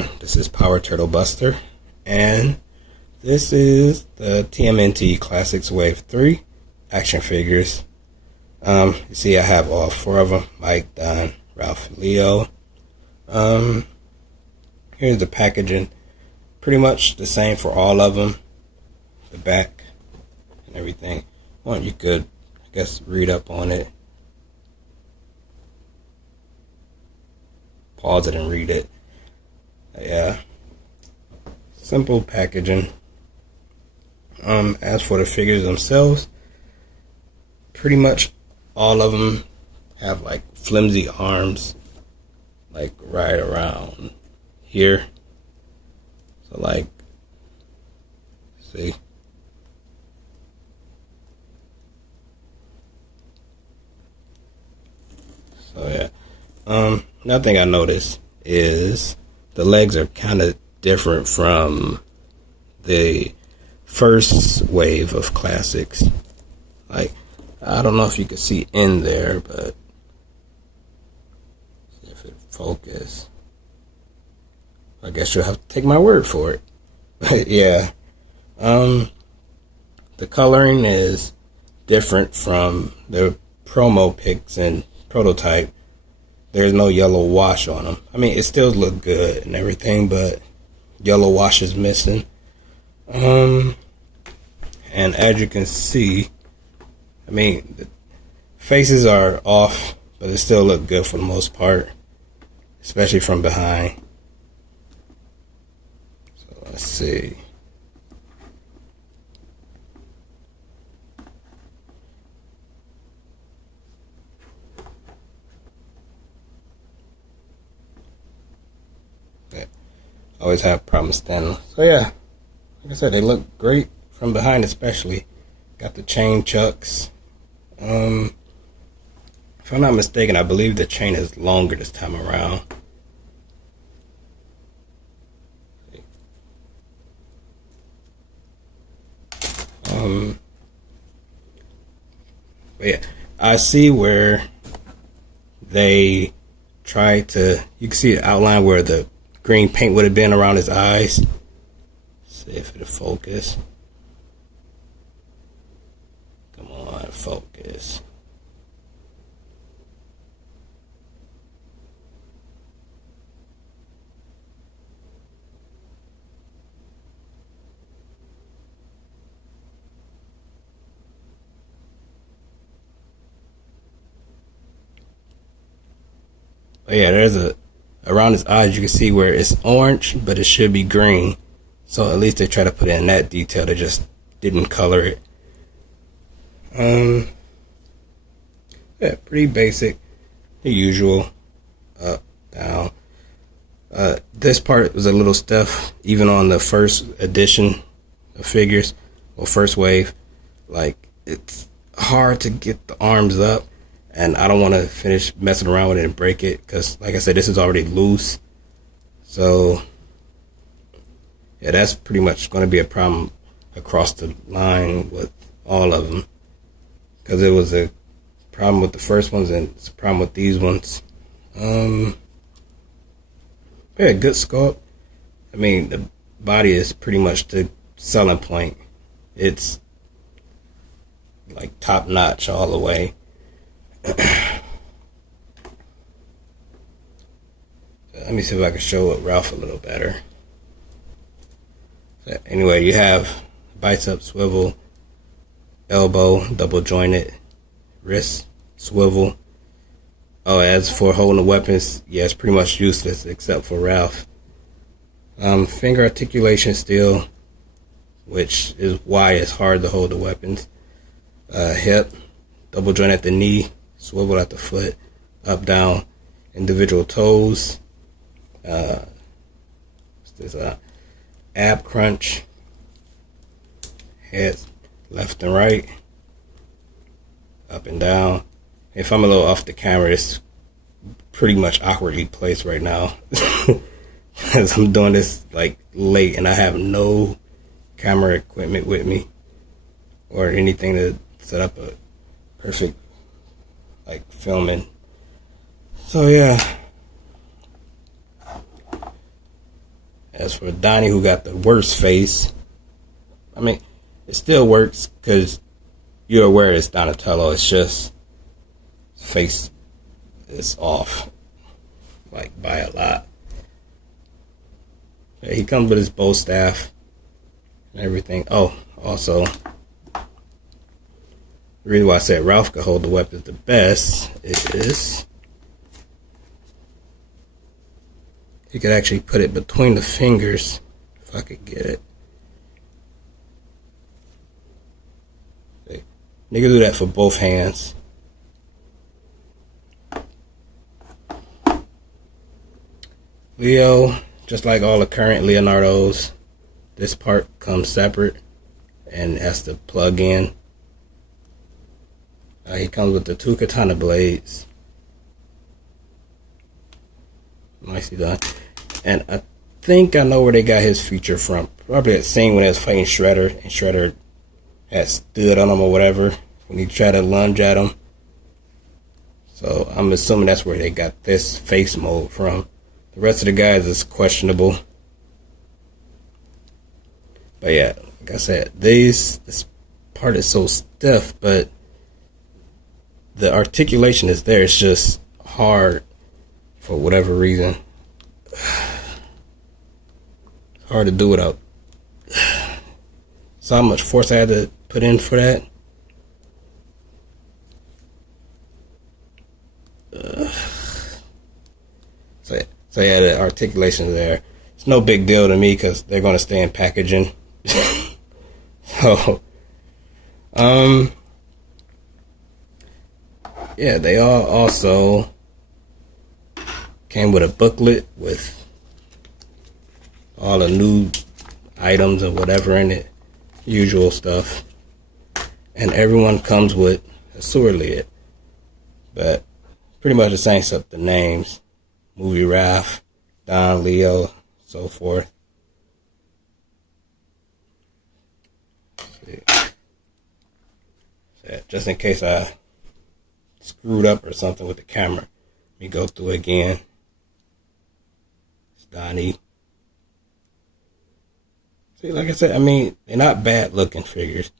everyone, this is Power Turtle Buster, and this is the Tmnt Classics Wave 3 action figures. You see I have all 4 of them: Mike, Don, Ralph, Leo. Here's the packaging, pretty much the same for all of them, the back and everything. Well, you could, I guess, read up on it, pause it and read it. Yeah, simple packaging. As for the figures themselves, pretty much all of them have like flimsy arms, like right around here. So like, see, so yeah. Another thing I noticed is the legs are kind of different from the first wave of classics. Like, I don't know if you can see in there, but see if it focus. I guess you'll have to take my word for it. But yeah, the coloring is different from the promo pics and prototype. There's no yellow wash on them. I mean, it still look good and everything, but yellow wash is missing. And as you can see, I mean, the faces are off, but it still look good for the most part, especially from behind. So let's see. Always have problems standing. So yeah, like I said, they look great from behind, especially. Got the chain chucks. If I'm not mistaken, I believe the chain is longer this time around. But yeah, I see where they tried to, you can see the outline where the green paint would have been around his eyes. See if it'll focus. Come on, focus. But yeah, there's around his eyes, you can see where it's orange, but it should be green. So at least they try to put in that detail. They just didn't color it. Yeah, pretty basic, the usual. Up, down. This part was a little stiff, even on the first edition of figures, or first wave. Like, it's hard to get the arms up. And I don't want to finish messing around with it and break it, because, like I said, this is already loose. So, yeah, that's pretty much going to be a problem across the line with all of them. Because it was a problem with the first ones, and it's a problem with these ones. Yeah, good sculpt. I mean, the body is pretty much the selling point. It's like top notch all the way. Let me see if I can show Ralph a little better. So anyway, you have bicep swivel, elbow double jointed, wrist swivel. Oh, as for holding the weapons, yeah, it's pretty much useless except for Ralph. Finger articulation still, which is why it's hard to hold the weapons. Hip double joint at the knee, swivel at the foot, up, down, individual toes. What's this? Ab crunch, head left and right, up and down. If I'm a little off the camera, it's pretty much awkwardly placed right now because I'm doing this like late and I have no camera equipment with me or anything to set up a perfect like filming. So yeah, As for Donnie, who got the worst face, I mean, it still works because you're aware it's Donatello. It's just his face is off, like by a lot. Yeah, he comes with his bow staff and everything. Oh, also, the reason why I said Ralph could hold the weapons the best is he could actually put it between the fingers, if I could get it. Nigga do that for both hands. Leo, just like all the current Leonardos, this part comes separate and has to plug in. He comes with the 2 katana blades. Nicely done. And I think I know where they got his feature from. Probably that scene when they was fighting Shredder, and Shredder had stood on him or whatever when he tried to lunge at him. So I'm assuming that's where they got this face mode from. The rest of the guys is questionable. But yeah, like I said, this part is so stiff, but the articulation is there. It's just hard for whatever reason. It's hard to do without. So how much force I had to put in for that? So yeah, the articulation is there. It's no big deal to me because they're going to stay in packaging. So, yeah, they all also came with a booklet with all the new items and whatever in it, usual stuff. And everyone comes with a sewer lid, but pretty much the same except the names. Movie Raph, Don, Leo, so forth. Just in case I screwed up or something with the camera, let me go through it again. It's Donnie. See, like I said, I mean, they're not bad looking figures.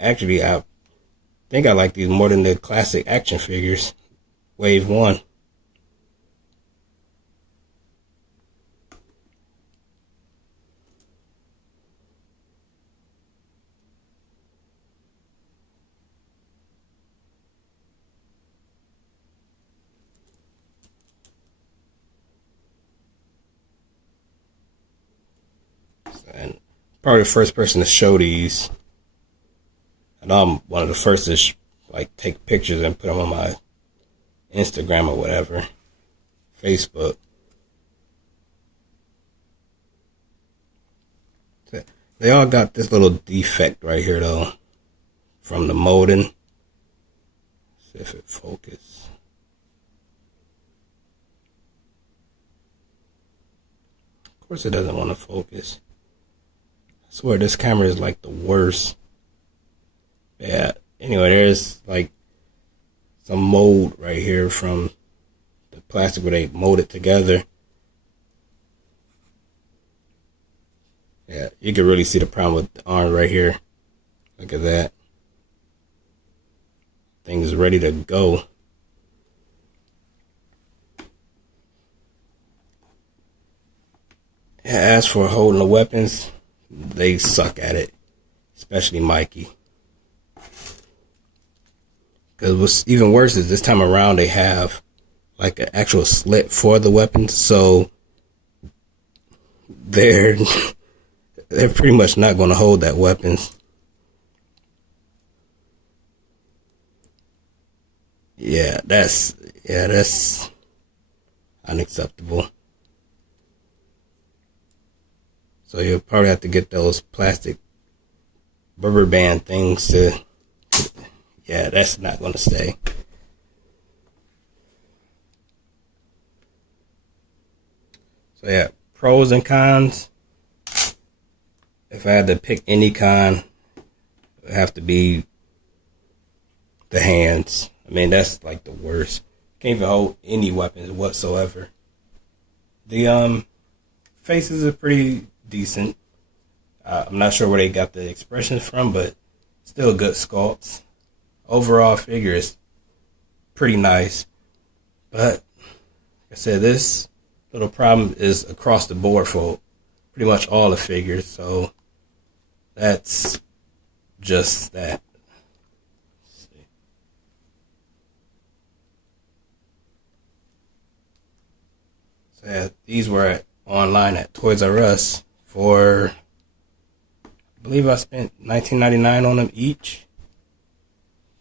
Actually, I think I like these more than the classic action figures. Wave 1. And probably the first person to show these. And I'm one of the first to like take pictures and put them on my Instagram or whatever, Facebook. They all got this little defect right here though, from the molding. See if it focuses. Of course it doesn't want to focus. I swear this camera is like the worst. Yeah, anyway, there's like some mold right here from the plastic where they mold it together. Yeah, you can really see the problem with the arm right here. Look at that. Thing is ready to go. As for holding the weapons, they suck at it, especially Mikey. Because what's even worse is this time around they have like an actual slit for the weapons, so they're pretty much not going to hold that weapons. Yeah, that's unacceptable. So you'll probably have to get those plastic rubber band things to, yeah, that's not going to stay. So yeah, pros and cons. If I had to pick any con, it would have to be the hands. I mean, that's like the worst. Can't even hold any weapons whatsoever. The faces are pretty decent. I'm not sure where they got the expressions from, but still good sculpts. Overall figure is pretty nice. But like I said, this little problem is across the board for pretty much all the figures. So that's just that. So yeah, these were online at Toys R Us for, I believe I spent $19.99 on them each.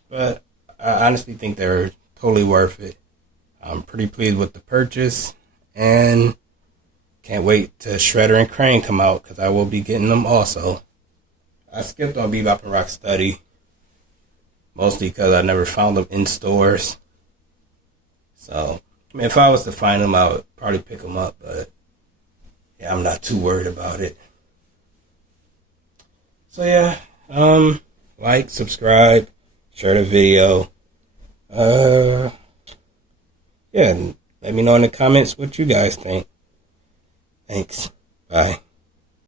But I honestly think they're totally worth it. I'm pretty pleased with the purchase, and can't wait to Shredder and Crane come out, because I will be getting them also. I skipped on Bebop and Rocksteady, mostly because I never found them in stores. So, I mean, if I was to find them, I would probably pick them up, but yeah, I'm not too worried about it. So yeah, like, subscribe, share the video. Yeah, and let me know in the comments what you guys think. Thanks. Bye.